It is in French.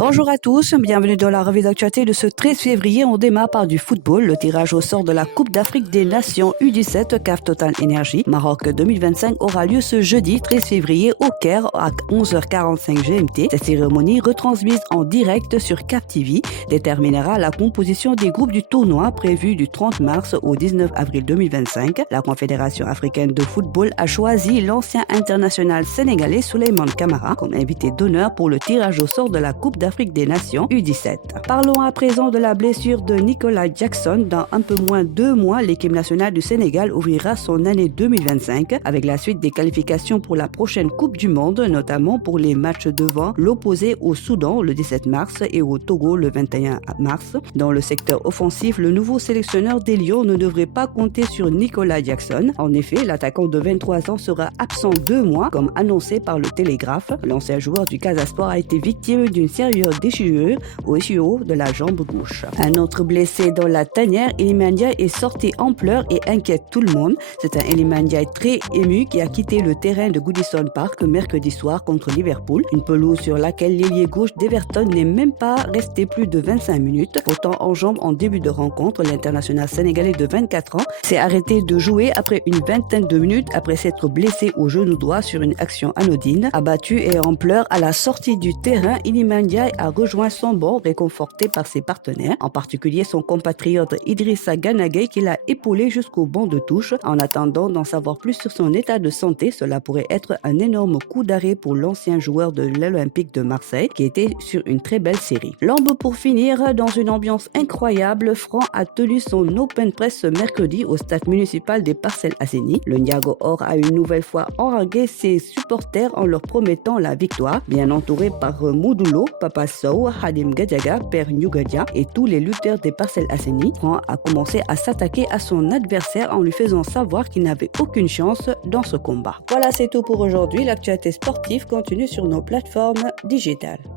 Bonjour à tous, bienvenue dans la revue d'actualité de ce 13 février. On démarre par du football. Le tirage au sort de la Coupe d'Afrique des Nations U17 CAF Total Energy Maroc 2025 aura lieu ce jeudi 13 février au Caire à 11h45 GMT. Cette cérémonie, retransmise en direct sur CAF TV, déterminera la composition des groupes du tournoi prévu du 30 mars au 19 avril 2025. La Confédération africaine de football a choisi l'ancien international sénégalais Souleymane Camara comme invité d'honneur pour le tirage au sort de la Coupe d'Afrique des Nations U17. Parlons à présent de la blessure de Nicolas Jackson. Dans un peu moins de 2 mois, l'équipe nationale du Sénégal ouvrira son année 2025 avec la suite des qualifications pour la prochaine Coupe du Monde, notamment pour les matchs devant l'opposé au Soudan le 17 mars et au Togo le 21 mars. Dans le secteur offensif, le nouveau sélectionneur des Lions ne devrait pas compter sur Nicolas Jackson. En effet, l'attaquant de 23 ans sera absent 2 mois, comme annoncé par le Télégraphe. L'ancien joueur du Casa Sport a été victime d'une sérieuse déchirure au ischio de la jambe gauche. Un autre blessé dans la tanière, Iliman Ndiaye, est sorti en pleurs et inquiète tout le monde. C'est un Iliman Ndiaye très ému qui a quitté le terrain de Goodison Park mercredi soir contre Liverpool, une pelouse sur laquelle l'ailier gauche d'Everton n'est même pas resté plus de 25 minutes. Pourtant en jambes en début de rencontre, l'international sénégalais de 24 ans s'est arrêté de jouer après une vingtaine de minutes après s'être blessé au genou droit sur une action anodine. Abattu et en pleurs à la sortie du terrain, Iliman Ndiaye a rejoint son banc réconforté par ses partenaires, en particulier son compatriote Idrissa Gana Gueye qui l'a épaulé jusqu'au banc de touche. En attendant d'en savoir plus sur son état de santé, cela pourrait être un énorme coup d'arrêt pour l'ancien joueur de l'Olympique de Marseille qui était sur une très belle série. Lambe pour finir, dans une ambiance incroyable, Franc a tenu son open press ce mercredi au stade municipal des Parcelles Assainies. Le Ndiago Or a une nouvelle fois harangué ses supporters en leur promettant la victoire, bien entouré par Moudulo, Papa Sow, Hadim Gadiaga, Père Nyugadia et tous les lutteurs des Parcelles Assainies. Franc a commencé à s'attaquer à son adversaire en lui faisant savoir qu'il n'avait aucune chance dans ce combat. Voilà, c'est tout pour aujourd'hui. L'actualité sportive continue sur nos plateformes digitales.